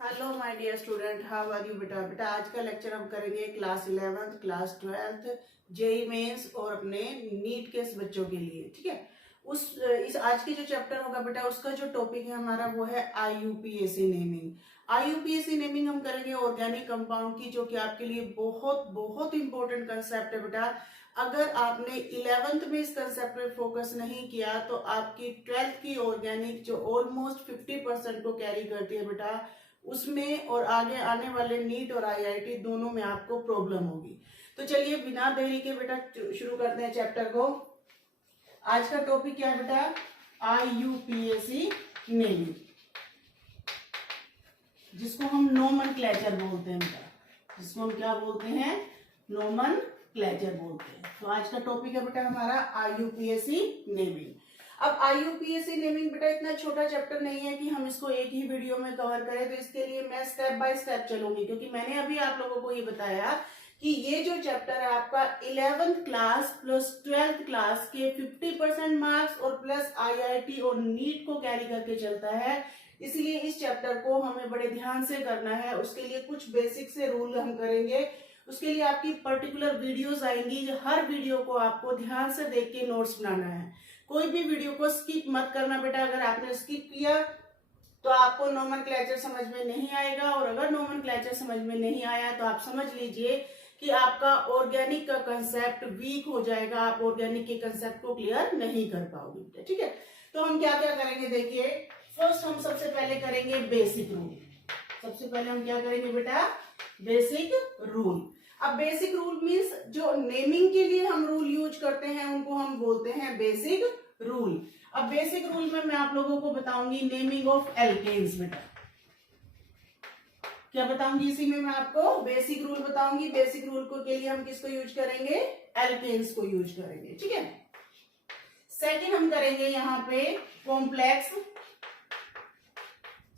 Hello my dear student, how are you बेटा। आज का लेक्चर हम करेंगे class 11th, class 12th, JEE mains और अपने नीट के बच्चों के लिए। ठीक है, इस आज के जो चैप्टर होगा बेटा, उसका जो टॉपिक है हमारा वो है आईयूपीएसी नेमिंग। आईयूपीएसी नेमिंग हम करेंगे ऑर्गेनिक कंपाउंड की, जो कि आपके लिए बहुत बहुत इंपॉर्टेंट कंसेप्ट है बेटा। अगर आपने 11th में इस कंसेप्ट पे फोकस नहीं किया तो आपकी 12th की ऑर्गेनिक जो ऑलमोस्ट 50% को कैरी करती है बेटा, उसमें और आगे आने वाले नीट और आईआईटी दोनों में आपको प्रॉब्लम होगी। तो चलिए बिना देरी के बेटा शुरू करते हैं चैप्टर को। आज का टॉपिक क्या है बेटा? आईयूपीएसी नेमिंग, जिसको हम नोमेनक्लेचर बोलते हैं बेटा। जिसको हम क्या बोलते हैं? नोमेनक्लेचर बोलते हैं। तो आज का टॉपिक है बेटा हमारा आईयूपीएसी नेमिंग। अब आईयूपीएसी नेमिंग बेटा इतना छोटा चैप्टर नहीं है कि हम इसको एक ही वीडियो में कवर करें, तो इसके लिए मैं स्टेप बाय स्टेप चलूंगी, क्योंकि मैंने अभी आप लोगों को ये बताया कि ये जो चैप्टर है आपका 11th class plus 12th class के 50% मार्क्स और प्लस आईआईटी और नीट को कैरी करके चलता है। इसलिए इस चैप्टर को हमें बड़े ध्यान से करना है। उसके लिए कुछ बेसिक से रूल हम करेंगे। उसके लिए आपकी पर्टिकुलर वीडियोस आएंगी। हर वीडियो को आपको ध्यान से देख के नोट्स बनाना है। कोई भी वीडियो को स्किप मत करना बेटा। अगर आपने स्किप किया तो आपको नोमेनक्लेचर समझ में नहीं आएगा, और अगर नोमेनक्लेचर समझ में नहीं आया तो आप समझ लीजिए कि आपका ऑर्गेनिक का कंसेप्ट वीक हो जाएगा। आप ऑर्गेनिक के कंसेप्ट को क्लियर नहीं कर पाओगे। ठीक है, तो हम क्या क्या करेंगे देखिए। फर्स्ट हम सबसे पहले करेंगे बेसिक रूल। सबसे पहले हम क्या करेंगे बेटा? Basic rule. अब बेसिक रूल मीन्स जो नेमिंग के लिए हम रूल यूज करते हैं उनको हम बोलते हैं बेसिक रूल। अब बेसिक रूल में मैं आप लोगों को बताऊंगी नेमिंग ऑफ एल्केन्स बेटा। क्या बताऊंगी इसी में? मैं आपको बेसिक रूल बताऊंगी। बेसिक रूल को के लिए हम किसको यूज करेंगे? एल्केन्स को यूज करेंगे। ठीक है, सेकंड हम करेंगे यहाँ पे कॉम्प्लेक्स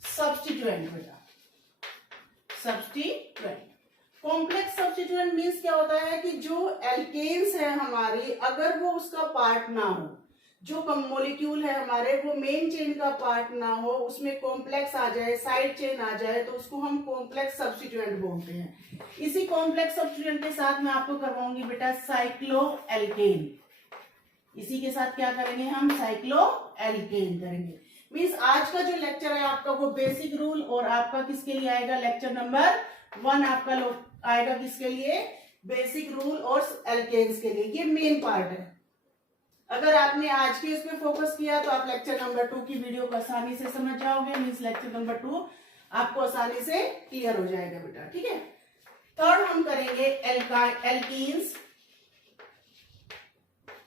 सब्स्टिट्यूएंट बेटा। सब्स्टिट्यूएंट, कॉम्प्लेक्स सब्स्टिट्यूएंट मीन्स क्या होता है कि जो एल्केन्स है हमारी, अगर वो उसका पार्ट ना हो, जो मॉलिक्यूल है हमारे वो मेन चेन का पार्ट ना हो, उसमें कॉम्प्लेक्स आ जाए, साइड चेन आ जाए, तो उसको हम कॉम्प्लेक्स सब्स्टिट्यूएंट बोलते हैं। इसी कॉम्प्लेक्स सब्स्टिट्यूएंट के साथ मैं आपको करवाऊंगी बेटा साइक्लोएल्केन। इसी के साथ क्या करेंगे हम? साइक्लोएल्केन करेंगे। मीन्स आज का जो लेक्चर है आपका वो बेसिक रूल, और आपका किसके लिए आएगा? लेक्चर नंबर 1 आपका आएगा किसके लिए? बेसिक रूल और एल्केन्स के लिए। ये मेन पार्ट है। अगर आपने आज के इस पे फोकस किया तो आप लेक्चर नंबर 2 की वीडियो को आसानी से समझ जाओगे। मीन्स लेक्चर नंबर 2 आपको आसानी से क्लियर हो जाएगा बेटा। ठीक है, थर्ड हम करेंगे alkenes,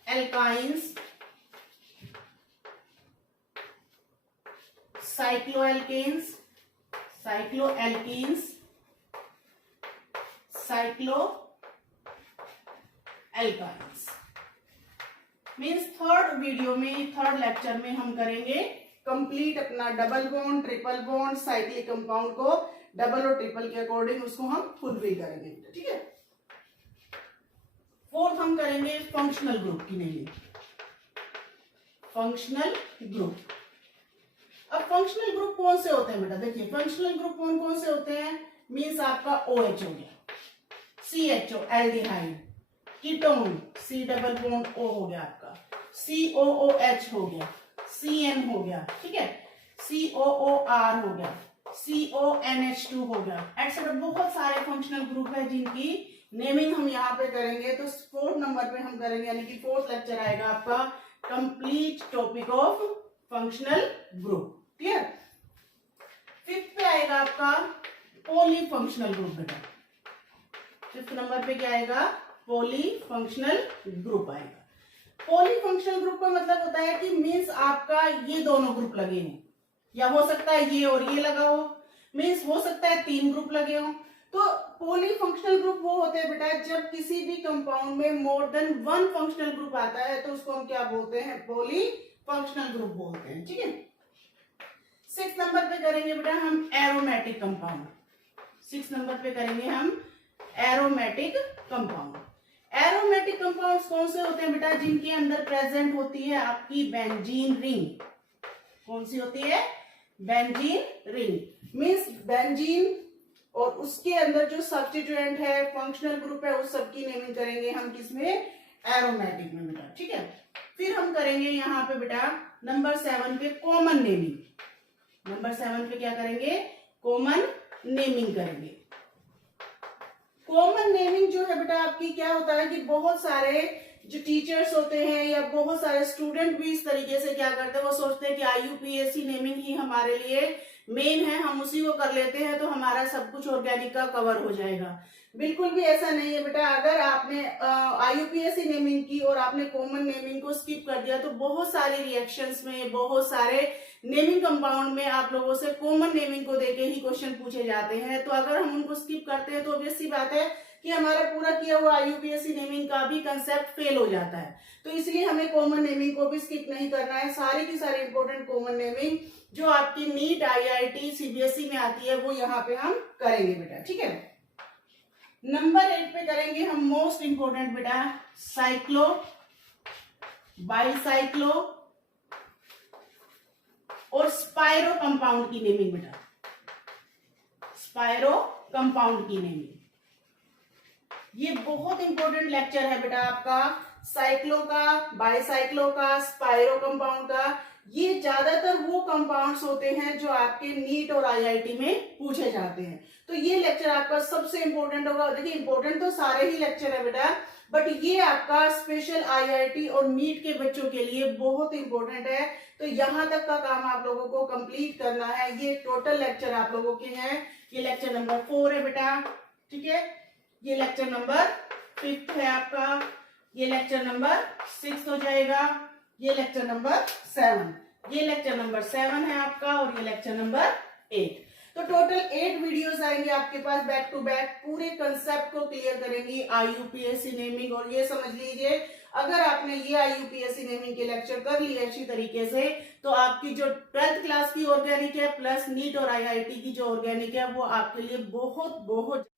alkynes, cycloalkanes, cycloalkenes, cycloalkynes. Means third video में, थर्ड लेक्चर में हम करेंगे कंप्लीट अपना double bond, triple bond, cyclic compound को डबल और ट्रिपल के अकॉर्डिंग उसको हम फुलफिल करेंगे। ठीक है, फोर्थ हम करेंगे फंक्शनल ग्रुप की नेमिंग। Functional group. अब फंक्शनल ग्रुप कौन से होते हैं बेटा? देखिए फंक्शनल ग्रुप कौन कौन से होते हैं। मीन्स आपका OH हो गया, CHO aldehyde, ketone C double bond O हो गया आपका, COOH हो गया, CN हो गया, ठीक है, COOR हो गया, CONH2 हो गया, एक्सेट्रा। बहुत सारे फंक्शनल ग्रुप है जिनकी नेमिंग हम यहाँ पे करेंगे। तो फोर्थ नंबर पे हम करेंगे, यानी कि फोर्थ लेक्चर आएगा आपका complete topic of functional group. Clear? Fifth पे आएगा आपका पॉलीफंक्शनल ग्रुप बेटा। फिफ्थ नंबर पे क्या आएगा? पॉलीफंक्शनल ग्रुप आएगा। पॉलीफंक्शनल ग्रुप का मतलब होता है कि मीन्स आपका ये दोनों ग्रुप लगे हैं, या हो सकता है ये और ये लगा हो, मीन्स हो सकता है 3 ग्रुप लगे हो। तो पॉलीफंक्शनल ग्रुप वो होते हैं बेटा जब किसी भी कंपाउंड में मोर देन 1 फंक्शनल ग्रुप आता है, तो उसको हम क्या बोलते हैं? पॉलीफंक्शनल ग्रुप बोलते हैं। ठीक है, 6 नंबर पे करेंगे बेटा हम एरोमेटिक कंपाउंड। 6 नंबर पे करेंगे हम एरोमेटिक कंपाउंड। एरोमेटिक कंपाउंड्स कौन से होते हैं बेटा? जिनके अंदर प्रेजेंट होती है आपकी बेंजीन रिंग। कौन सी होती है? बेंजीन रिंग मीन्स बेंजीन और उसके अंदर जो सब्स्टिट्यूएंट है, फंक्शनल ग्रुप है, उस सबकी नेमिंग करेंगे हम किसमें, एरोमेटिक में बेटा। ठीक है, फिर हम करेंगे यहाँ पे बेटा नंबर 7 पे कॉमन नेमिंग। नंबर 7 पे क्या करेंगे, कॉमन नेमिंग करेंगे। कॉमन नेमिंग जो है बेटा आपकी क्या होता है कि बहुत सारे जो टीचर्स होते हैं या बहुत सारे स्टूडेंट भी इस तरीके से क्या करते हैं, वो सोचते हैं कि IUPAC नेमिंग ही हमारे लिए मेन है, हम उसी को कर लेते हैं तो हमारा सब कुछ ऑर्गेनिक का कवर हो जाएगा। बिल्कुल भी ऐसा नहीं है बेटा। अगर आपने IUPAC नेमिंग की और आपने कॉमन नेमिंग को स्किप कर दिया तो बहुत सारे रिएक्शंस में, बहुत सारे नेमिंग कंपाउंड में आप लोगों से कॉमन नेमिंग को देके ही क्वेश्चन पूछे जाते हैं। तो अगर हम उनको स्किप करते हैं तो ऑब्वियस सी बात है कि हमारा पूरा किया हुआ IUPAC नेमिंग का भी कंसेप्ट फेल हो जाता है। तो इसलिए हमें कॉमन नेमिंग को भी स्किप नहीं करना है। सारी की सारी इंपॉर्टेंट कॉमन नेमिंग जो आपकी नीट, IIT, CBSE में आती है वो यहाँ पे हम करेंगे बेटा। ठीक है, नंबर 8 पे करेंगे हम मोस्ट इंपोर्टेंट बेटा साइक्लो, बाईसाइक्लो और स्पाइरो कंपाउंड की नेमिंग बेटा। स्पाइरो कंपाउंड की नेमिंग ये बहुत इंपॉर्टेंट लेक्चर है बेटा आपका। साइक्लो का, बाईसाइक्लो का, स्पाइरो कंपाउंड का, ये ज्यादातर वो कंपाउंड्स होते हैं जो आपके नीट और IIT में पूछे जाते हैं। तो ये लेक्चर आपका सबसे इंपॉर्टेंट होगा। देखिए इंपॉर्टेंट तो सारे ही लेक्चर है बेटा, बट ये आपका स्पेशल IIT और नीट के बच्चों के लिए बहुत इंपॉर्टेंट है। तो यहाँ तक का काम आप लोगों को कंप्लीट करना है। ये टोटल लेक्चर आप लोगों के हैं। ये लेक्चर नंबर 4 है बेटा। ठीक है, ये लेक्चर नंबर 5 है आपका, ये लेक्चर नंबर 6 हो जाएगा, ये लेक्चर नंबर 7, ये लेक्चर नंबर 7 है आपका, और ये लेक्चर नंबर 8। तो टोटल 8 वीडियोस आएंगे आपके पास बैक टू बैक, पूरे कंसेप्ट को क्लियर करेंगी IUPAC नेमिंग। और ये समझ लीजिए अगर आपने ये IUPAC नेमिंग के लेक्चर कर लिए अच्छी तरीके से तो आपकी जो 12th क्लास की ऑर्गेनिक है प्लस नीट और IIT की जो ऑर्गेनिक है वो आपके लिए बहुत बहुत।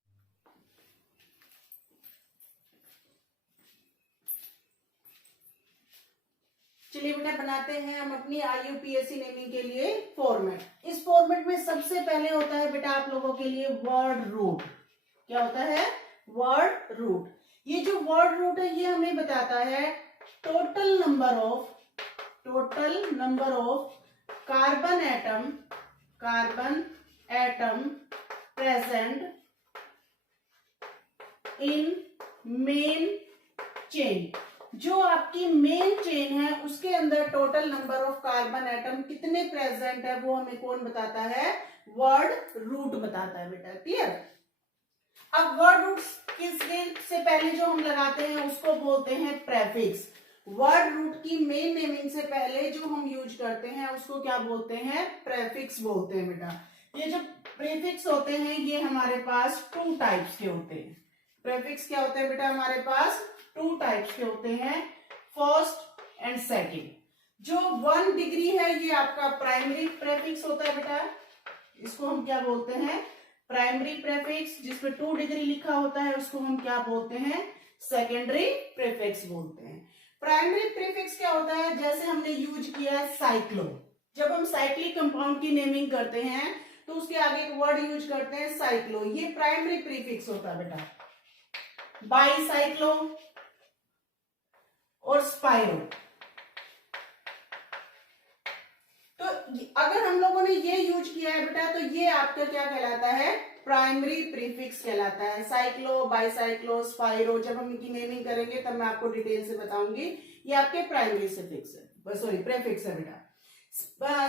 चलिए बेटा बनाते हैं हम अपनी IUPAC नेमिंग के लिए फॉर्मेट। इस फॉर्मेट में सबसे पहले होता है बेटा आप लोगों के लिए वर्ड रूट। क्या होता है, वर्ड रूट। ये जो वर्ड रूट है ये हमें बताता है total number of carbon atom present in main chain. जो आपकी मेन चेन है उसके अंदर total number of carbon atom कितने प्रेजेंट है वो हमें कौन बताता है, वर्ड रूट बताता है बेटा। क्लियर। अब वर्ड रूट किसके से पहले जो हम लगाते हैं उसको बोलते हैं प्रेफिक्स। वर्ड रूट की मेन नेमिंग से पहले जो हम यूज करते हैं उसको क्या बोलते हैं, प्रेफिक्स बोलते हैं बेटा। ये जो प्रीफिक्स होते हैं ये हमारे पास 2 टाइप्स के होते हैं। प्रीफिक्स क्या होते हैं बेटा हमारे पास 2 टाइप्स के होते हैं, फर्स्ट एंड सेकंड। जो 1 डिग्री है ये आपका प्राइमरी प्रीफिक्स होता है बेटा, इसको हम क्या बोलते हैं, प्राइमरी प्रीफिक्स। जिसपे 2 डिग्री लिखा होता है उसको हम क्या बोलते हैं, सेकेंडरी प्रीफिक्स बोलते हैं। प्राइमरी प्रीफिक्स क्या होता है, जैसे हमने यूज किया है साइक्लो। जब हम साइक्लिक कंपाउंड की नेमिंग करते हैं तो उसके आगे एक वर्ड यूज करते हैं साइक्लो, ये प्राइमरी प्रीफिक्स होता है बेटा। बाईसाइक्लो और स्पाइरो। तो अगर हम लोगों ने ये यूज किया है बेटा तो ये आपका क्या कहलाता है, प्राइमरी प्रीफिक्स कहलाता है। साइक्लो, बाईसाइक्लो, स्पाइरो जब हम इनकी नेमिंग करेंगे तब मैं आपको डिटेल से बताऊंगी। ये आपके प्राइमरी प्रीफिक्स है, सॉरी प्रीफिक्स है बेटा।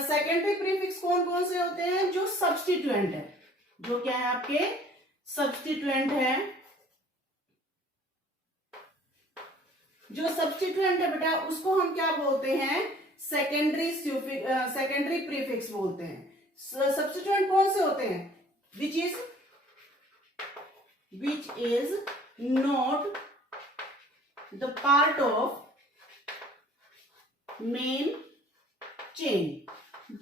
सेकेंडरी प्रीफिक्स कौन कौन से होते हैं, जो सब्स्टिट्यूएंट है, जो क्या है आपके सब्स्टिट्यूएंट है। जो सब्स्टिट्यूएंट है बेटा उसको हम क्या बोलते हैं, सेकेंडरी प्रीफिक्स बोलते हैं। सब्स्टिट्यूएंट कौन से होते हैं, which is not the part of main chain.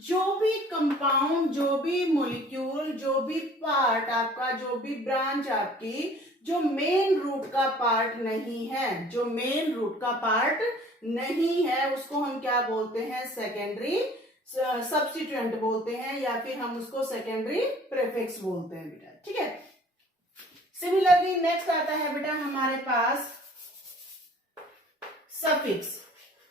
जो भी कंपाउंड, जो भी मॉलिक्यूल, जो भी पार्ट आपका, जो भी ब्रांच आपकी जो मेन रूट का पार्ट नहीं है, उसको हम क्या बोलते हैं, सेकेंडरी सब्स्टिट्यूएंट बोलते हैं, या फिर हम उसको सेकेंडरी प्रीफिक्स बोलते हैं बेटा, ठीक है। सिमिलरली नेक्स्ट आता है बेटा हमारे पास सफिक्स।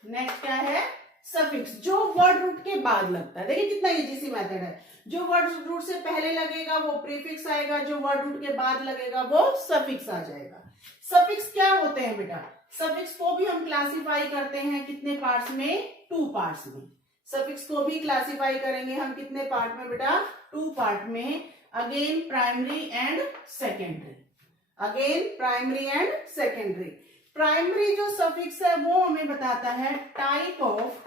नेक्स्ट क्या है? सफिक्स, जो वर्ड रूट के बाद लगता है। देखिए कितना इजी सी मेथड है। जो वर्ड रूट से पहले लगेगा वो प्रीफिक्स आएगा, जो वर्ड रूट के बाद लगेगा वो सफिक्स आ जाएगा। सफिक्स क्या होते हैं बेटा? सफिक्स को भी हम क्लासिफाई करते हैं कितने पार्ट्स में? 2 पार्ट्स में। सफिक्स को भी क्लासिफाई करेंगे हम कितने पार्ट में बेटा? 2 पार्ट में। Again primary and secondary, again primary and secondary. Primary जो सफिक्स है वो हमें बताता है type of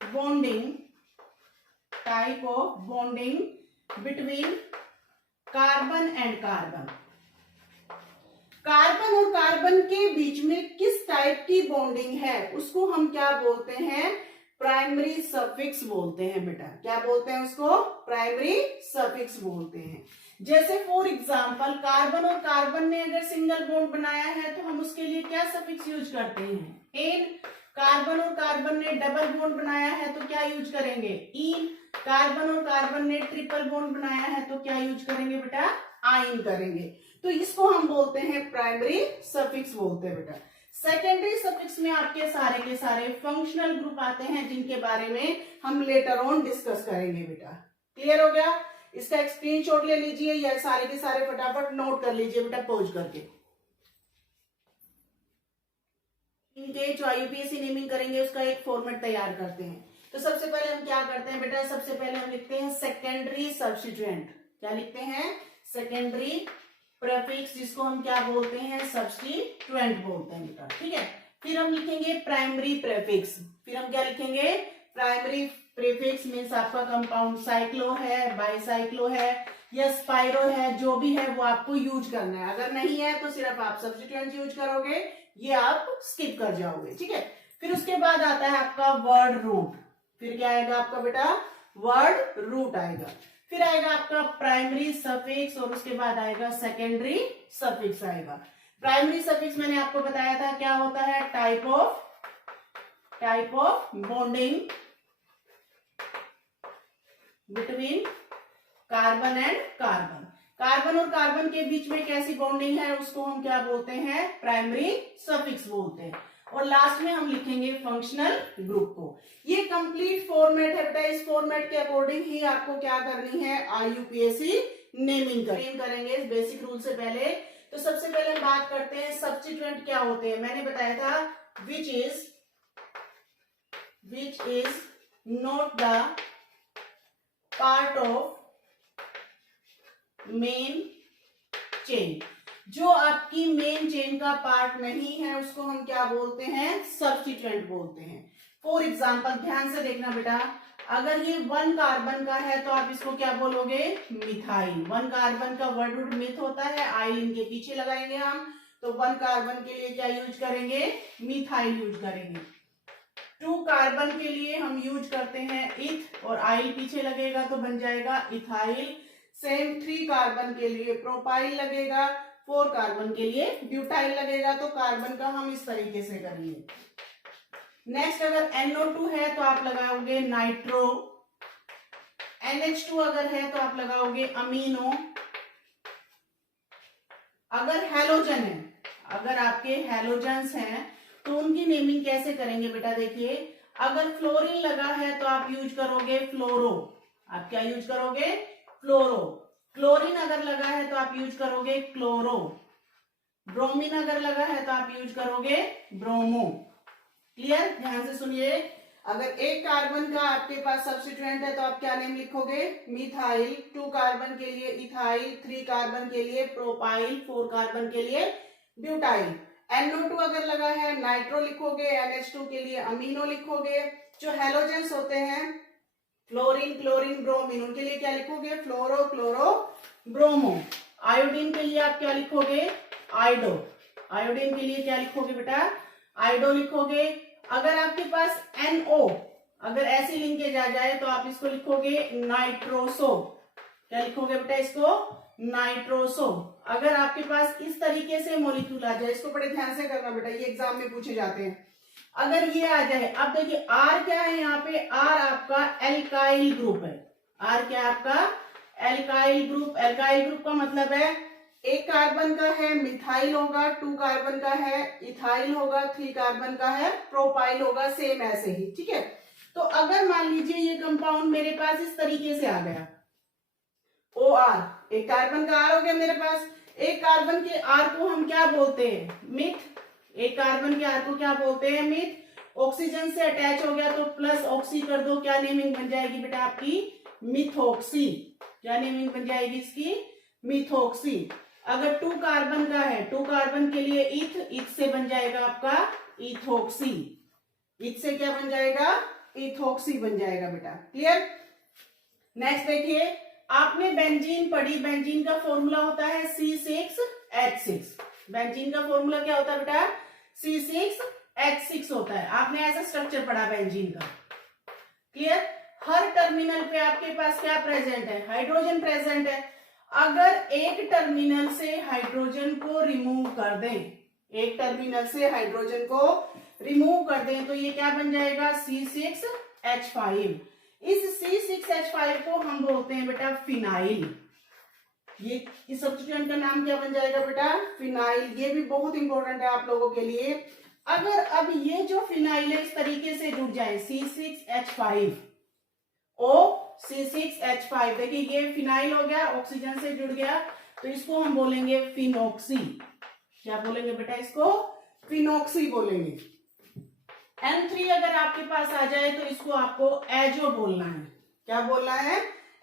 bonding, type of bonding between carbon and carbon. Carbon और कार्बन के बीच में किस टाइप की बॉन्डिंग है उसको हम क्या बोलते हैं? प्राइमरी सफिक्स बोलते हैं बेटा। क्या बोलते हैं उसको? प्राइमरी सफिक्स बोलते हैं। जैसे फॉर एग्जांपल कार्बन और कार्बन ने अगर सिंगल बॉन्ड बनाया है तो हम उसके लिए क्या सफिक्स यूज करते हैं? एन। कार्बन और कार्बन ने डबल बॉन्ड बनाया है तो क्या यूज करेंगे? इन। कार्बन और कार्बन ने ट्रिपल बॉन्ड बनाया है तो क्या यूज करेंगे बेटा? आइन करेंगे। तो इसको हम बोलते हैं प्राइमरी सफिक्स बोलते हैं बेटा। सेकेंडरी सफिक्स में आपके सारे के सारे फंक्शनल ग्रुप आते हैं जिनके बारे में हम लेटर ऑन डिस्कस करेंगे बेटा। क्लियर हो गया? इसका एक स्क्रीनशॉट ले लीजिए या सारे के सारे फटाफट नोट कर लीजिए बेटा पॉज करके। इनके जो आईयूपीएससी नेमिंग करेंगे उसका एक फॉर्मेट तैयार करते हैं। तो सबसे पहले हम क्या करते हैं बेटा? सबसे पहले हम लिखते हैं सेकेंडरी सब्स्टिट्यूएंट। क्या लिखते हैं? सेकेंडरी प्रीफिक्स, जिसको हम क्या बोलते हैं? सब्स्टिट्यूएंट बोलते हैं बेटा, ठीक है। फिर हम लिखेंगे प्राइमरी प्रीफिक्स। फिर हम क्या लिखेंगे? प्राइमरी प्रीफिक्स मीन्स आपका कंपाउंड साइक्लो है, बाईसाइक्लो है या स्पाइरो है, जो भी है वो आपको यूज करना है। अगर नहीं है तो सिर्फ आप सब्स्टिट्यूएंट यूज करोगे, ये आप स्किप कर जाओगे, ठीक है। फिर उसके बाद आता है आपका वर्ड रूट। फिर क्या आएगा आपका बेटा? वर्ड रूट आएगा। फिर आएगा आपका प्राइमरी सफिक्स और उसके बाद आएगा सेकेंडरी सफिक्स आएगा। प्राइमरी सफिक्स मैंने आपको बताया था क्या होता है? Type of bonding between carbon and carbon. Carbon और कार्बन के बीच में कैसी बॉन्डिंग है उसको हम क्या बोलते हैं? प्राइमरी सफिक्स बोलते हैं। और लास्ट में हम लिखेंगे फंक्शनल ग्रुप को। ये कंप्लीट फॉर्मेट है बेटा। इस फॉर्मेट के अकॉर्डिंग ही आपको क्या करनी है? आईयूपीएससी नेमिंग करेंगे बेसिक रूल से पहले। तो सबसे पहले हम बात करते हैं सब्स्टिट्यूएंट क्या होते हैं। मैंने बताया था which is not the part of main chain. जो आपकी मेन चेन का पार्ट नहीं है उसको हम क्या बोलते हैं? सब्स्टिट्यूएंट बोलते हैं। फॉर एग्जांपल ध्यान से देखना बेटा, अगर ये 1 कार्बन का है तो आप इसको क्या बोलोगे? मिथाइल। 1 कार्बन का वर्ड रूट मिथ होता है, आइल इनके पीछे लगाएंगे हम। तो 1 कार्बन के लिए क्या यूज करेंगे? मिथाइल यूज करेंगे। 2 कार्बन के लिए हम यूज करते हैं इथ और आइल पीछे लगेगा तो बन जाएगा इथाइल। सेम 3 कार्बन के लिए प्रोपाइल लगेगा, 4 कार्बन के लिए ब्यूटाइल लगेगा। तो कार्बन का हम इस तरीके से करेंगे। नेक्स्ट अगर NO2 है तो आप लगाओगे नाइट्रो। NH2 अगर है तो आप लगाओगे अमीनो। अगर हैलोजन है, अगर आपके हैलोजन्स हैं तो उनकी नेमिंग कैसे करेंगे बेटा? देखिए, अगर फ्लोरीन लगा है तो आप यूज करोगे फ्लोरो। आप क्या यूज करोगे? फ्लोरो। क्लोरीन अगर लगा है तो आप यूज करोगे क्लोरो। ब्रोमीन अगर लगा है तो आप यूज करोगे ब्रोमो। क्लियर? ध्यान से सुनिए। अगर 1 कार्बन का आपके पास सब्स्टिट्यूएंट है तो आप क्या नेम लिखोगे? मिथाइल। 2 कार्बन के लिए इथाइल, 3 कार्बन के लिए प्रोपाइल, 4 कार्बन के लिए ब्यूटाइल। NO2 अगर लगा है नाइट्रो लिखोगे, NH2 के लिए अमीनो लिखोगे। जो हैलोजेंस होते हैं फ्लोरीन, क्लोरीन, ब्रोमीन, उनके लिए क्या लिखोगे? फ्लोरो, क्लोरो, ब्रोमो। आयोडीन के लिए आप क्या लिखोगे? आइडो। आयोडीन के लिए क्या लिखोगे बेटा? आइडो लिखोगे। अगर आपके पास NO अगर ऐसी लिंकेज आ जाए तो आप इसको लिखोगे नाइट्रोसो। क्या लिखोगे बेटा? इसको नाइट्रोसो। अगर आपके पास इस तरीके से मॉलिक्यूल आ जाए, इसको बड़े ध्यान से करना बेटा, ये एग्जाम में पूछे जाते हैं। अगर ये आ जाए, अब देखिए आर क्या है यहाँ पे, आर आपका एल्काइल ग्रुप है। आर क्या आपका एल्काइल ग्रुप। एल्काइल ग्रुप का मतलब है एक कार्बन का है मिथाइल होगा, 2 कार्बन का है इथाइल होगा, 3 कार्बन का है प्रोपाइल होगा, सेम ऐसे ही। ठीक है, तो अगर मान लीजिए ये कंपाउंड मेरे पास इस तरीके से आ गया, ओ आर, एक कार्बन का आर हो गया मेरे पास। एक कार्बन के आर को हम क्या बोलते हैं, मिथ। एक कार्बन के आर को क्या बोलते हैं, मिथ। ऑक्सीजन से अटैच हो गया तो प्लस ऑक्सी कर दो, क्या नेमिंग बन जाएगी बेटा आपकी, मिथॉक्सी। क्या नेमिंग बन जाएगी इसकी, मिथॉक्सी। अगर 2 कार्बन का है, 2 कार्बन के लिए इथ, इथ से बन जाएगा आपका इथॉक्सी। इथ से क्या बन जाएगा, इथॉक्सी बन जाएगा बेटा। क्लियर। नेक्स्ट देखिए, आपने बेंजीन पढ़ी, बेंजीन का फॉर्मूला होता है C6H6। बेंजीन का फॉर्मूला क्या होता है बेटा, C6H6 होता है। आपने ऐसा स्ट्रक्चर पढ़ा बेंजीन का। क्लियर। हर टर्मिनल पे आपके पास क्या प्रेजेंट है, हाइड्रोजन प्रेजेंट है। अगर एक टर्मिनल से हाइड्रोजन को रिमूव कर दें, एक टर्मिनल से हाइड्रोजन को रिमूव कर दें तो ये क्या बन जाएगा, C6H5। इस C6H5 को हम बोलते हैं बेटा फिनाइल। ये इस सब्स्टिट्यूएंट का नाम क्या बन जाएगा बेटा, फिनाइल। ये भी बहुत इंपॉर्टेंट है आप लोगों के लिए। अगर अब ये जो फिनाइल है इस तरीके से जुड़ जाए, C6H5 O C6H5, देखिए ये फिनाइल हो गया, ऑक्सीजन से जुड़ गया, तो इसको हम बोलेंगे फिनॉक्सी। क्या बोलेंगे बेटा, इसको फिनॉक्सी बोलेंगे। N3 अगर आपके पास आ जाए तो इसको आपको एजो बोलना है। क्या बोलना है,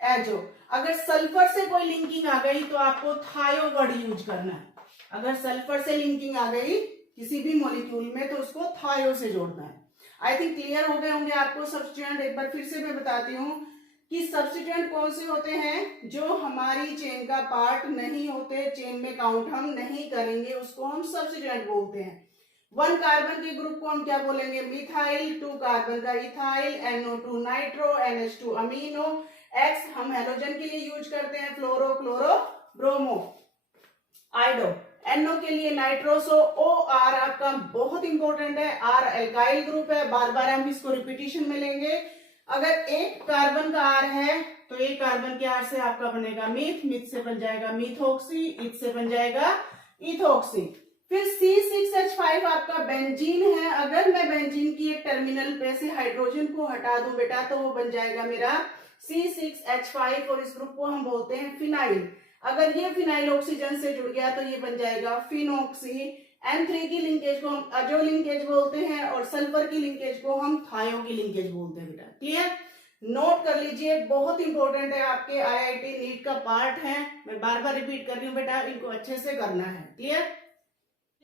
एजो। अगर सल्फर से कोई लिंकिंग आ गई तो आपको थायो वर्ड यूज करना है। अगर सल्फर से लिंकिंग आ गई किसी भी मॉलिक्यूल में तो उसको थायो से जोड़ना है। आई थिंक क्लियर हो गए होंगे आपको सब्स्टिट्यूएंट। एक बार फिर से मैं बताती हूँ कि सब्स्टिट्यूएंट कौन से होते हैं, जो हमारी चेन का पार्ट नहीं होते, चेन में काउंट हम नहीं करेंगे, उसको हम सब्स्टिट्यूएंट बोलते हैं। 1 कार्बन के ग्रुप को हम क्या बोलेंगे, मिथाइल। 2 कार्बन का ethyl, NO2 nitro, NH2 amino, X हम हेलोजन के लिए यूज करते हैं, फ्लोरो, क्लोरो, ब्रोमो, आइडो। NO के लिए नाइट्रोसो। OR आपका बहुत इंपॉर्टेंट है, R एल्काइल ग्रुप है, बार बार हम इसको रिपीटिशन में लेंगे। अगर एक कार्बन का R है तो एक कार्बन के R से आपका बनेगा मिथ, मिथ से बन जाएगा मिथॉक्सी, इथ से बन जाएगा इथॉक्सी। फिर C6H5 आपका बेंजीन है। अगर मैं बेंजीन की एक टर्मिनल पे से हाइड्रोजन को हटा दूं बेटा तो वो बन जाएगा मेरा C6H5 और इस ग्रुप को हम बोलते हैं फिनाइल। अगर ये फिनाइल ऑक्सीजन से जुड़ गया तो ये बन जाएगा फिनॉक्सी। N3 की लिंकेज को हम अजो लिंकेज बोलते हैं और सल्फर की लिंकेज को हम थायो की लिंकेज बोलते हैं बेटा। क्लियर। नोट कर लीजिए, बहुत इंपॉर्टेंट है, आपके IIT नीट का पार्ट है। मैं बार बार रिपीट कर रही हूँ बेटा, इनको अच्छे से करना है। क्लियर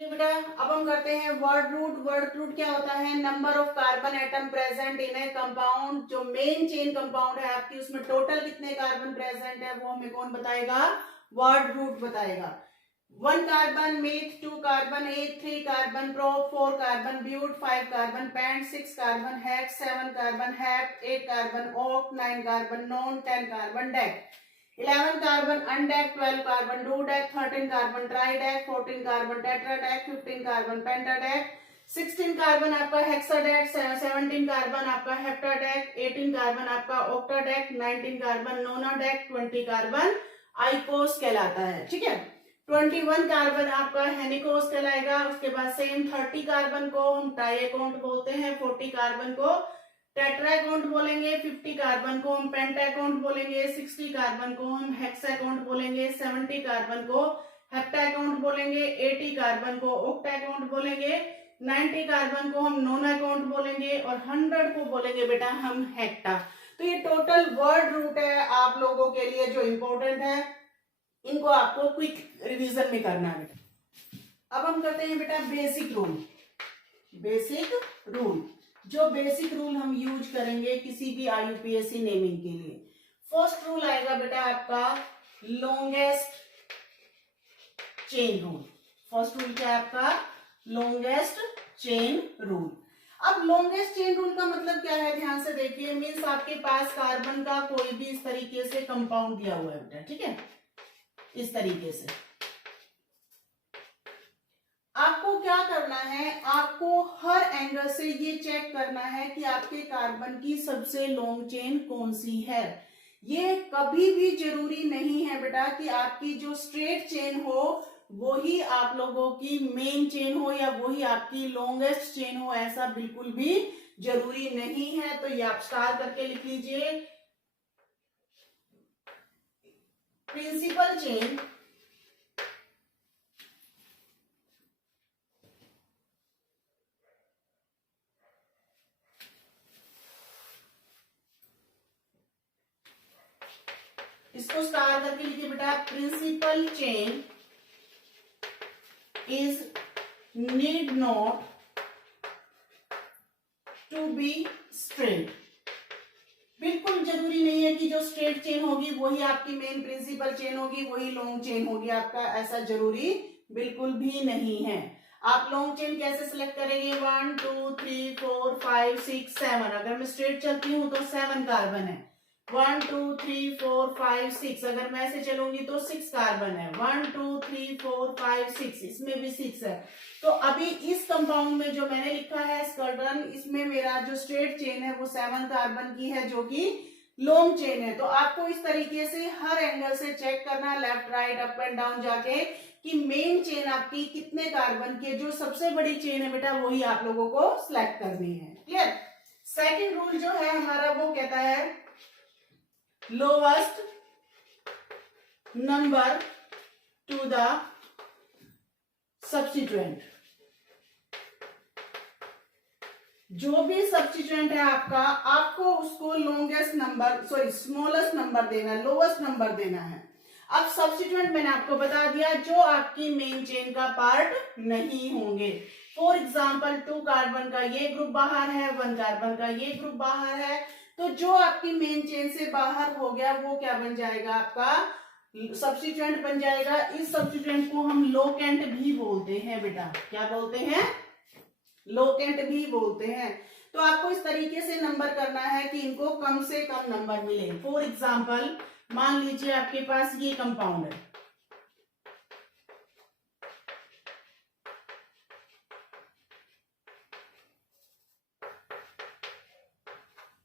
बेटा। अब हम करते हैं वर्ड रूट। वर्ड रूट क्या होता है, number of carbon atom present in A compound. जो मेन चेन कंपाउंड है आपकी उसमें टोटल कितने कार्बन प्रेजेंट है वो हमें कौन बताएगा, वर्ड रूट बताएगा। 1 carbon myth, 2 carbon eth, 3 carbon prop, 4 carbon but, 5 carbon pent, 6 carbon hex, 7 carbon hept, 8 carbon oct, 9 carbon non, 10 carbon dec, 11 carbon undec, 12 carbon dodec, 13 carbon tridec, 14 carbon tetradec, 15 carbon pentadec, 16 carbon आपका hexadec, 17 carbon आपका हेप्टाडेक, 18 carbon आपका ऑक्टाडेक, 19 carbon नोनाडेक, 20 carbon आइकोस कहलाता है। ठीक है, 21 carbon आपका हेनिकोस कहलाएगा। उसके बाद सेम 30 कार्बन को हम ट्राइएकाउंट बोलते हैं, 40 कार्बन को टेट्राकाउंट बोलेंगे, 50 कार्बन को हम पेंटाकाउंट बोलेंगे, 60 कार्बन को हम हेक्साकाउंट बोलेंगे, 70 कार्बन को हेप्टाकाउंट बोलेंगे, 80 कार्बन को ऑक्टाकाउंट बोलेंगे, 90 कार्बन को हम नोनाकाउंट बोलेंगे और 100 को बोलेंगे बेटा हम हेक्टा। तो ये टोटल वर्ड रूट है आप लोगों के लिए जो इंपॉर्टेंट है, इनको आपको क्विक रिवीजन में करना है। अब हम करते हैं बेटा बेसिक रूल। बेसिक रूल, जो बेसिक रूल हम यूज करेंगे किसी भी IUPAC नेमिंग के लिए। फर्स्ट रूल आएगा बेटा आपका longest chain rule. First rule क्या है आपका, लॉन्गेस्ट चेन रूल। अब लॉन्गेस्ट चेन रूल का मतलब क्या है, ध्यान से देखिए। मीन्स आपके पास कार्बन का कोई भी इस तरीके से कंपाउंड दिया हुआ है बेटा, ठीक है, इस तरीके से। आपको क्या करना है, आपको हर एंगल से ये चेक करना है कि आपके कार्बन की सबसे लॉन्ग चेन कौन सी है। ये कभी भी जरूरी नहीं है बेटा कि आपकी जो स्ट्रेट चेन हो वही आप लोगों की मेन चेन हो या वही आपकी लॉन्गेस्ट चेन हो, ऐसा बिल्कुल भी जरूरी नहीं है। तो ये आप स्टार करके लिख लीजिए। प्रिंसिपल चेन इसको स्टार करके लिखिए बेटा। Principal chain is need not to be straight. बिल्कुल जरूरी नहीं है कि जो स्ट्रेट चेन होगी वही आपकी मेन प्रिंसिपल चेन होगी, वही लॉन्ग चेन होगी आपका, ऐसा जरूरी बिल्कुल भी नहीं है। आप लॉन्ग चेन कैसे सिलेक्ट करेंगे, 1 2 3 4 5 6 7। अगर मैं स्ट्रेट चलती हूं तो 7 कार्बन है, 1 2 3 4 5 6। अगर मैं ऐसे चलूंगी तो 6 कार्बन है, 1 2 3 4 5 6, इसमें भी 6 है। तो अभी इस कंपाउंड में जो मैंने लिखा है स्कर्टन, इसमें मेरा जो स्ट्रेट चेन है वो 7 कार्बन की है जो कि लॉन्ग चेन है। तो आपको इस तरीके से हर एंगल से चेक करना, left right up and down जाके, कि मेन चेन आपकी कितने कार्बन की है। जो सबसे बड़ी चेन है बेटा वही आप लोगों को सिलेक्ट करनी है। क्लियर। सेकेंड रूल जो है हमारा वो कहता है lowest number two the substituent. जो भी सब्स्टिट्यूएंट है आपका, आपको उसको लॉन्गेस्ट नंबर स्मॉलेस्ट नंबर देना है, लोवेस्ट नंबर देना है। अब सब्स्टिट्यूएंट मैंने आपको बता दिया जो आपकी मेन चेन का पार्ट नहीं होंगे। फॉर एग्जाम्पल 2 कार्बन का ये ग्रुप बाहर है, 1 कार्बन का ये ग्रुप बाहर है, तो जो आपकी मेन चेन से बाहर हो गया वो क्या बन जाएगा, आपका सब्स्टिट्यूएंट बन जाएगा। इस सब्स्टिट्यूएंट को हम लोकेंट भी बोलते हैं बेटा। क्या बोलते हैं, लोकेंट भी बोलते हैं। तो आपको इस तरीके से नंबर करना है कि इनको कम से कम नंबर मिले। फॉर एग्जाम्पल मान लीजिए आपके पास ये कंपाउंड है,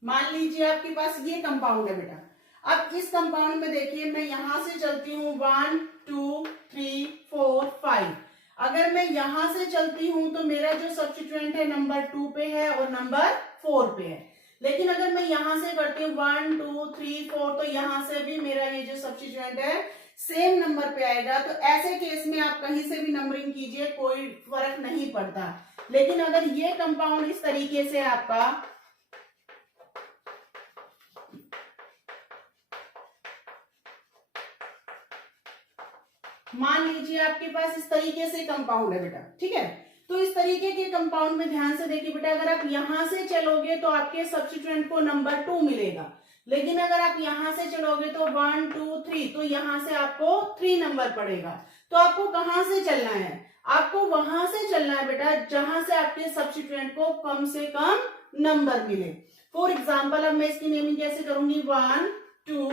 मान लीजिए आपके पास ये कंपाउंड है बेटा। अब इस कंपाउंड में देखिए मैं यहां से चलती हूं 1 2 3 4 5। अगर मैं यहां से चलती हूं तो मेरा जो सब्स्टिट्यूएंट है नंबर 2 पे है और नंबर 4 पे है। लेकिन अगर मैं यहां से करती हूँ 1 2 3 4 तो यहां से भी मेरा ये जो सब्स्टिट्यूएंट है सेम नंबर पे आएगा। तो ऐसे केस में आप कहीं से भी नंबरिंग कीजिए, कोई फर्क नहीं पड़ता। लेकिन अगर ये कंपाउंड इस तरीके से आपका मान लीजिए आपके पास इस तरीके से कंपाउंड है बेटा, ठीक है। तो इस तरीके के कंपाउंड में ध्यान से देखिए बेटा, अगर आप यहां से चलोगे तो आपके सब्स्टिट्यूएंट को नंबर 2 मिलेगा। लेकिन अगर आप यहां से चलोगे तो 1 2 3, तो यहां से आपको 3 नंबर पड़ेगा। तो आपको कहां से चलना है, आपको वहां से चलना है बेटा जहां से आपके सब्स्टिट्यूएंट को कम से कम नंबर मिले। फॉर एग्जाम्पल अब मैं इसकी नेमिंग कैसे करूंगी, 1 2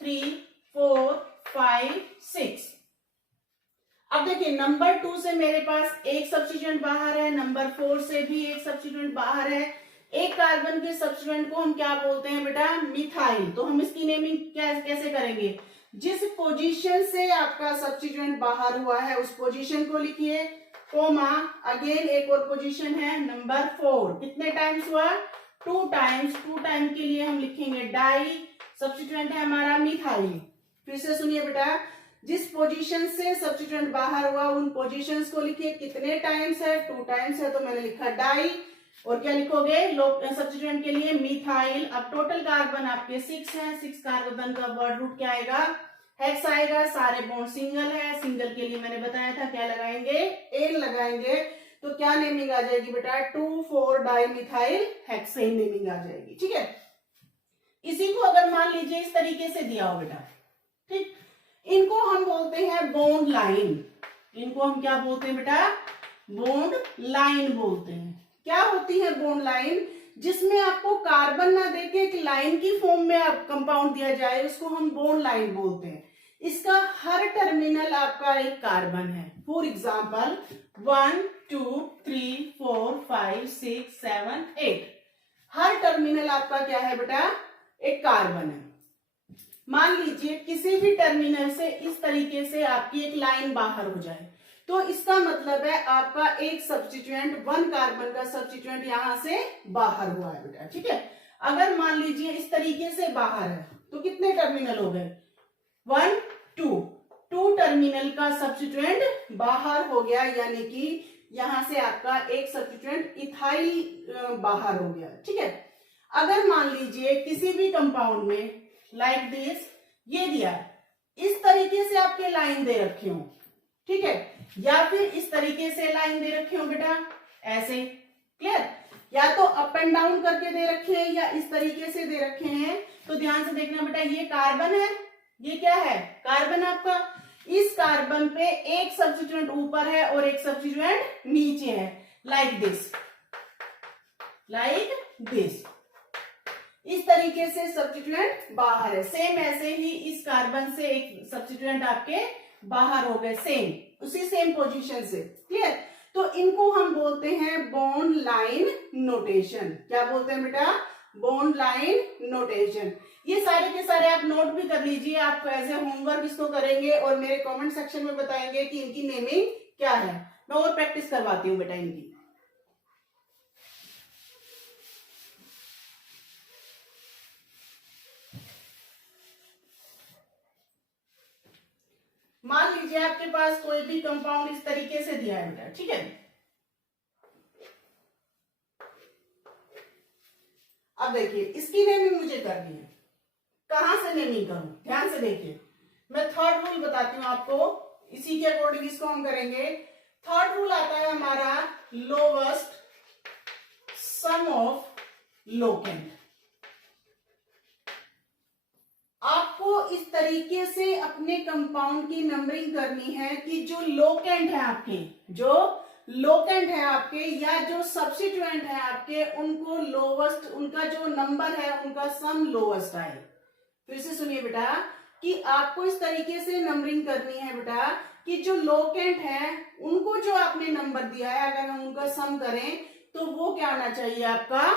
3 4 5 6। अब देखिए नंबर 2 से मेरे पास एक सब्स्टिट्यूएंट बाहर है, नंबर 4 से भी एक सब्स्टिट्यूएंट बाहर है। एक कार्बन के सब्स्टिट्यूएंट को हम क्या बोलते हैं बेटा, मिथाइल। तो हम इसकी नेमिंग कैसे करेंगे, जिस पोजीशन से आपका सब्स्टिट्यूएंट बाहर हुआ है उस पोजीशन को लिखिए, कोमा, अगेन एक और पोजीशन है नंबर 4। कितने टाइम्स हुआ, 2 टाइम्स। 2 टाइम के लिए हम लिखेंगे डाई, सब्स्टिट्यूएंट है हमारा मिथाइल। फिर से सुनिए बेटा, जिस पोजीशन से सब्स्टिट्यूएंट बाहर हुआ उन पोजीशंस को लिखिए। कितने टाइम्स है, 2 टाइम्स है, तो मैंने लिखा डाई। और क्या लिखोगे, सब्स्टिट्यूएंट के लिए मिथाइल। अब टोटल कार्बन आपके 6 है, 6 कार्बन का वर्ड रूट क्या आएगा, हेक्स आएगा। सारे बॉन्ड सिंगल है, सिंगल के लिए मैंने बताया था क्या लगाएंगे, एन लगाएंगे। तो क्या नेमिंग आ जाएगी बेटा, 2,4 डाई मिथाइल हेक्सेन नेमिंग आ जाएगी। ठीक है, इसी को अगर मान लीजिए इस तरीके से दिया हो बेटा, ठीक, इनको हम बोलते हैं बॉन्ड लाइन। इनको हम क्या बोलते हैं बेटा, बॉन्ड लाइन बोलते हैं। क्या होती है बॉन्ड लाइन, जिसमें आपको कार्बन ना देके एक लाइन की फॉर्म में आप कंपाउंड दिया जाए, उसको हम बॉन्ड लाइन बोलते हैं। इसका हर टर्मिनल आपका एक कार्बन है। For example 1 2 3 4 5 6 7 8। हर टर्मिनल आपका क्या है बेटा, एक कार्बन है। मान लीजिए किसी भी टर्मिनल से इस तरीके से आपकी एक लाइन बाहर हो जाए, तो इसका मतलब है आपका एक सब्स्टिट्यूएंट, 1 कार्बन का सब्स्टिट्यूएंट यहां से बाहर हुआ है बेटा। ठीक है, अगर मान लीजिए इस तरीके से बाहर है तो कितने टर्मिनल हो गए, 1 2 टर्मिनल का सब्स्टिट्यूएंट बाहर हो गया, यानी कि यहां से आपका एक सब्स्टिट्यूएंट इथाइल बाहर हो गया। ठीक है, अगर मान लीजिए किसी भी कंपाउंड में लाइक दिस ये दिया, इस तरीके से आपके लाइन दे रखे हो, ठीक है, या फिर इस तरीके से लाइन दे रखे हो बेटा, ऐसे, क्लियर, या तो अप एंड डाउन करके दे रखे हैं या इस तरीके से दे रखे हैं। तो ध्यान से देखना बेटा, ये कार्बन है, ये क्या है, कार्बन आपका। इस कार्बन पे एक सब्स्टिट्यूएंट ऊपर है और एक सब्स्टिट्यूएंट नीचे है, लाइक दिस, लाइक दिस। इस तरीके से सब्स्टिट्यूएंट बाहर है। सेम ऐसे ही इस कार्बन से एक सब्स्टिट्यूएंट आपके बाहर हो गए, सेम उसी सेम पोजीशन से, क्लियर। तो इनको हम बोलते हैं बॉन्ड लाइन नोटेशन। क्या बोलते हैं बेटा, बॉन्ड लाइन नोटेशन। ये सारे के सारे आप नोट भी कर लीजिए, आप एज ए होमवर्क इसको करेंगे और मेरे कमेंट सेक्शन में बताएंगे कि इनकी नेमिंग क्या है। मैं और प्रैक्टिस करवाती हूँ बेटा इनकी। मान लीजिए आपके पास कोई भी कंपाउंड इस तरीके से दिया है बेटा, ठीक है। अब देखिए इसकी नेमिंग मुझे करनी है, कहां से नेमिंग करूं, ध्यान से देखिए। मैं थर्ड रूल बताती हूँ आपको, इसी के अकॉर्डिंग इसको हम करेंगे। थर्ड रूल आता है हमारा लोवेस्ट सम ऑफ लोकेंट। आपको इस तरीके से अपने कंपाउंड की नंबरिंग करनी है कि जो लोकेंट है आपके, जो लोकेंट है आपके या जो सब्स्टिट्यूएंट है आपके, उनको लोवेस्ट, उनका जो नंबर है उनका सम लोवेस्ट आए। फिर से सुनिए बेटा कि आपको इस तरीके से नंबरिंग करनी है बेटा कि जो लोकेंट है उनको जो आपने नंबर दिया है, अगर हम उनका सम करें तो वो क्या आना चाहिए, आपका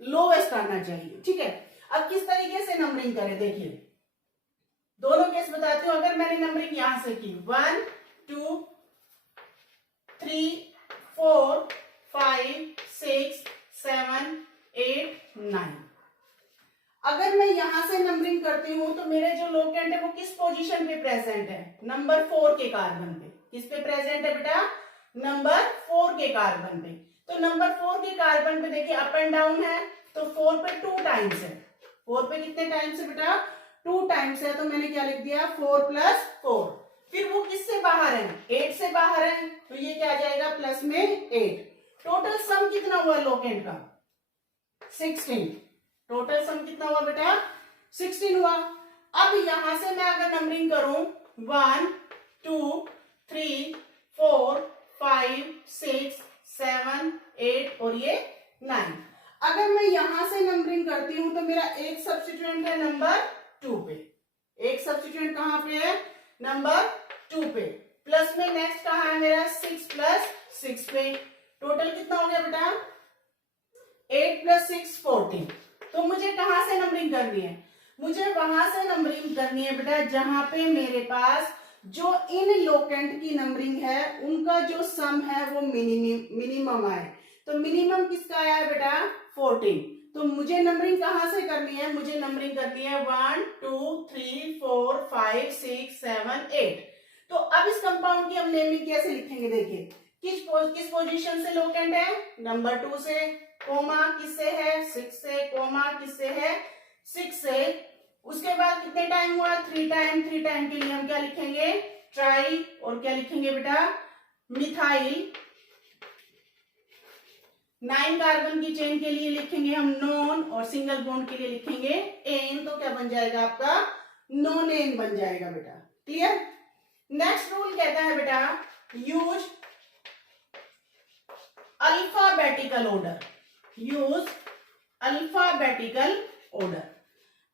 लोवेस्ट आना चाहिए। ठीक है, अब किस तरीके से नंबरिंग करें, देखिए दोनों केस बताती हूँ। अगर मैंने नंबरिंग यहां से की 1 2 3 4 5 6 7 8 9, अगर मैं यहां से नंबरिंग करती हूं तो मेरे जो लोकेंट है वो किस पोजीशन पे प्रेजेंट है, नंबर 4 के कार्बन पे। किस पे प्रेजेंट है बेटा, नंबर 4 के कार्बन पे। तो नंबर 4 के कार्बन पे देखिए अप एंड डाउन है, तो 4 पे 2 टाइम्स है। 4 पे कितने टाइम्स है बेटा, 2 टाइम्स है, तो मैंने क्या लिख दिया 4 + 4। फिर वो किससे बाहर है, 8 से बाहर है, तो ये क्या आ जाएगा प्लस में 8। टोटल सम कितना हुआ लोकेंट का, 16। टोटल सम कितना हुआ बेटा, 16 हुआ। अब यहां से मैं अगर नंबरिंग करूं 1 2 3 4 5 6 7 8 और ये 9, अगर मैं यहां से नंबरिंग करती हूं तो मेरा एक सब्स्टिट्यूएंट है नंबर 2 पे। एक सब्स्टिट्यूएंट कहां पे है, नंबर 2 पे। प्लस में नेक्स्ट कहां है मेरा, 6 + 6 पे। टोटल कितना हो गया बेटा, 8 + 6 14। तो मुझे कहां से नंबरिंग करनी है, मुझे वहां से नंबरिंग करनी है बेटा जहां पे मेरे पास जो इन लोकेंट की नंबरिंग है उनका जो सम है वो मिनिमम आए। तो मिनिमम किसका आया है बेटा, 14। तो मुझे नंबरिंग कहां से करनी है, मुझे नंबरिंग करनी है 1 2 3 4 5 6 7 8। तो अब इस कंपाउंड की हम नेमिंग कैसे लिखेंगे, देखिए किस पोजीशन से लोकेंट है, नंबर 2 से, कोमा किससे है, 6 से, कोमा किससे है, 6 से। उसके बाद कितने टाइम हुआ, 3 टाइम। 3 टाइम के लिए हम क्या लिखेंगे, ट्राई, और क्या लिखेंगे बेटा, मिथाइल। 9 कार्बन की चेन के लिए लिखेंगे हम नॉन, और सिंगल बॉन्ड के लिए लिखेंगे एन। तो क्या बन जाएगा आपका, नॉन एन बन जाएगा बेटा, क्लियर। नेक्स्ट रूल कहता है बेटा use alphabetical order. Use alphabetical order.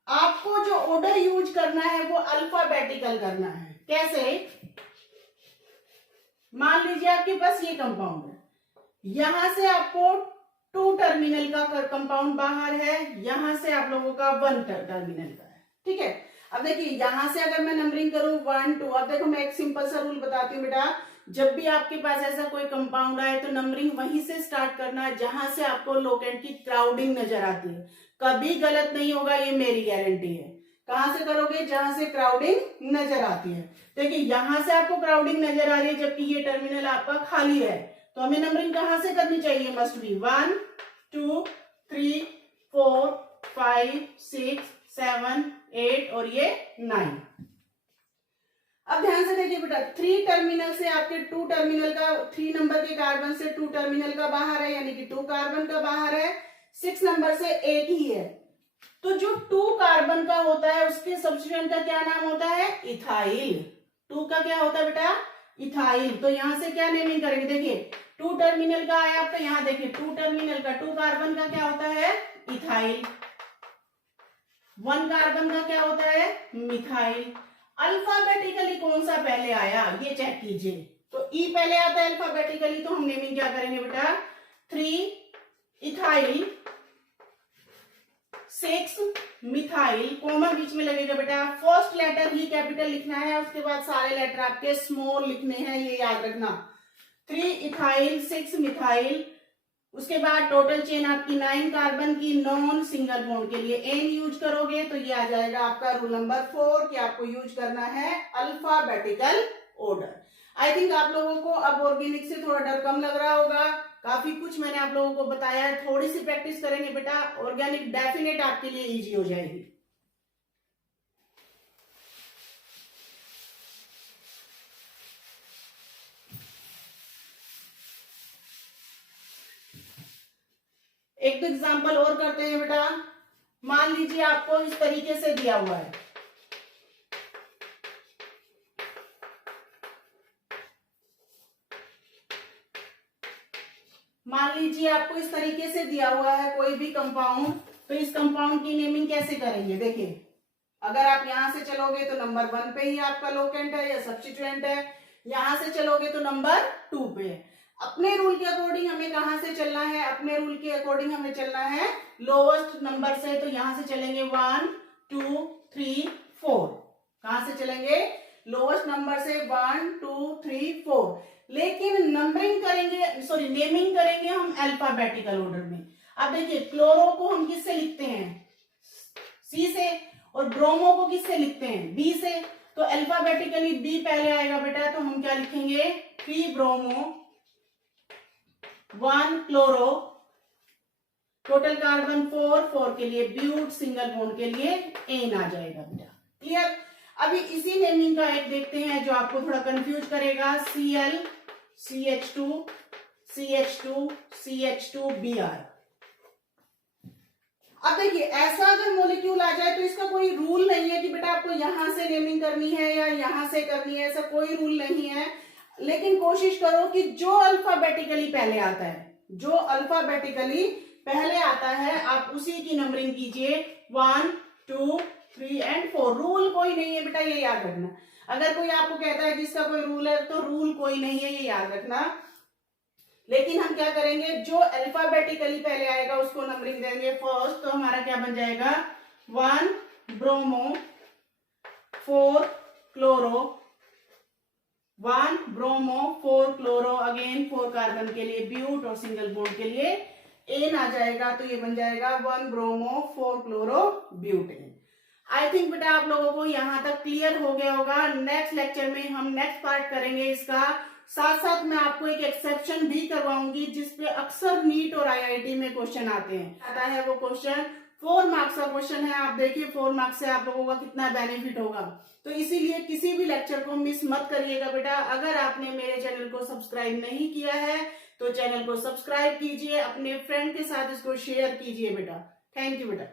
आपको जो ऑर्डर यूज करना है वो अल्फाबेटिकल करना है। कैसे, मान लीजिए आपके पास ये कंपाउंड है, यहां से आपको 2 टर्मिनल का कंपाउंड बाहर है, यहां से आप लोगों का 1 टर्मिनल का है, ठीक है। अब देखिए यहां से अगर मैं नंबरिंग करूं 1 2, अब देखो मैं एक सिंपल सा रूल बताती हूँ बेटा, जब भी आपके पास ऐसा कोई कंपाउंड आए तो नंबरिंग वहीं से स्टार्ट करना है जहां से आपको लोकेंट की क्राउडिंग नजर आती है। कभी गलत नहीं होगा, ये मेरी गारंटी है। कहां से करोगे? जहां से क्राउडिंग नजर आती है। देखिए यहां से आपको क्राउडिंग नजर आ रही है जबकि ये टर्मिनल आपका खाली है, तो हमें नंबरिंग कहां से करनी चाहिए? मस्ट बी 1 2 3 4 5 6 7 8 और ये 9। अब ध्यान से देखिए बेटा, 3 टर्मिनल से आपके 2 टर्मिनल का, 3 नंबर के कार्बन से 2 टर्मिनल का बाहर है, यानी कि 2 कार्बन का बाहर है। 6 नंबर से 1 ही है, तो जो 2 कार्बन का होता है उसके सब्स्टिट्यूएंट का क्या नाम होता है? इथाइल। 2 का क्या होता है बेटा? इथाइल। तो यहां से क्या नेमिंग करेंगे? देखिए 2 टर्मिनल का आया आपका, यहां देखिए 2 टर्मिनल का 2 कार्बन का क्या होता है? इथाइल। 1 कार्बन का क्या होता है? मिथाइल। अल्फाबेटिकली कौन सा पहले आया ये चेक कीजिए, तो ई पहले आता है अल्फाबेटिकली, तो हम नेमिंग क्या करेंगे बेटा? 3 इथाइल 6 मिथाइल, कोमा बीच में लगेगा बेटा। फर्स्ट लेटर ही कैपिटल लिखना है, उसके बाद सारे लेटर आपके स्मॉल लिखने हैं, ये याद रखना। 3 इथाइल 6 मिथाइल, उसके बाद टोटल चेन आपकी 9 कार्बन की नॉन सिंगल बॉन्ड के लिए एन यूज करोगे तो ये आ जाएगा आपका रूल नंबर 4 कि आपको यूज करना है अल्फाबेटिकल ऑर्डर। आई थिंक आप लोगों को अब ऑर्गेनिक से थोड़ा डर कम लग रहा होगा, काफी कुछ मैंने आप लोगों को बताया है। थोड़ी सी प्रैक्टिस करेंगे बेटा, ऑर्गेनिक डेफिनेट आपके लिए इजी हो जाएगी। एक दो एग्जाम्पल और करते हैं बेटा। मान लीजिए आपको इस तरीके से दिया हुआ है, मान लीजिए आपको इस तरीके से दिया हुआ है कोई भी कंपाउंड, तो इस कंपाउंड की नेमिंग कैसे करेंगे? देखिए अगर आप यहां से चलोगे तो नंबर 1 पे ही आपका लोकेंट है या सब्स्टिट्यूएंट है, यहां से चलोगे तो नंबर 2 पे है। अपने रूल के अकॉर्डिंग हमें कहां से चलना है? अपने रूल के अकॉर्डिंग हमें चलना है लोवेस्ट नंबर से, तो यहां से चलेंगे 1 2 3 4। कहां से चलेंगे? लोवेस्ट नंबर से 1 2 3 4। लेकिन नंबरिंग करेंगे, सॉरी नेमिंग करेंगे हम अल्फाबेटिकल ऑर्डर में। अब देखिए क्लोरो को हम किससे लिखते हैं? सी से, और ब्रोमो को किससे लिखते हैं? बी से। तो अल्फाबेटिकली बी पहले आएगा बेटा, तो हम क्या लिखेंगे? 3 ब्रोमो 1 क्लोरो, टोटल कार्बन 4 के लिए ब्यूट, सिंगल बॉन्ड के लिए एन आ जाएगा बेटा। क्लियर? अभी इसी नेमिंग का एक देखते हैं जो आपको थोड़ा कंफ्यूज करेगा। Cl CH2 CH2 CH2 Br। अब देखिए ऐसा अगर मॉलिक्यूल आ जाए तो इसका कोई रूल नहीं है कि बेटा आपको यहां से नेमिंग करनी है या यहां से करनी है, ऐसा कोई रूल नहीं है। लेकिन कोशिश करो कि जो अल्फाबेटिकली पहले आता है, जो अल्फाबेटिकली पहले आता है आप उसी की नंबरिंग कीजिए, 1 2 3 एंड 4। रूल कोई नहीं है बेटा, ये याद रखना। अगर कोई आपको कहता है कि इसका कोई रूल है तो रूल कोई नहीं है, ये याद रखना। लेकिन हम क्या करेंगे? जो अल्फाबेटिकली पहले आएगा उसको नंबरिंग देंगे फर्स्ट, तो हमारा क्या बन जाएगा? 1 bromo 4 chloro, 1 bromo 4 chloro, again 4 carbon के लिए ब्यूट और सिंगल बॉन्ड के लिए एन आ जाएगा, तो ये बन जाएगा 1 bromo 4 chloro butane. I think बेटा आप लोगों को यहां तक क्लियर हो गया होगा। नेक्स्ट लेक्चर में हम नेक्स्ट पार्ट करेंगे इसका, साथ साथ मैं आपको एक एक्सेप्शन भी करवाऊंगी जिसपे अक्सर नीट और आईआईटी में क्वेश्चन आते हैं। आता है वो क्वेश्चन 4 मार्क्स का क्वेश्चन है। आप देखिए 4 मार्क्स से आप लोगों का कितना बेनिफिट होगा, तो इसीलिए किसी भी लेक्चर को मिस मत करिएगा बेटा। अगर आपने मेरे चैनल को सब्सक्राइब नहीं किया है तो चैनल को सब्सक्राइब कीजिए, अपने फ्रेंड के साथ इसको शेयर कीजिए बेटा। थैंक यू बेटा।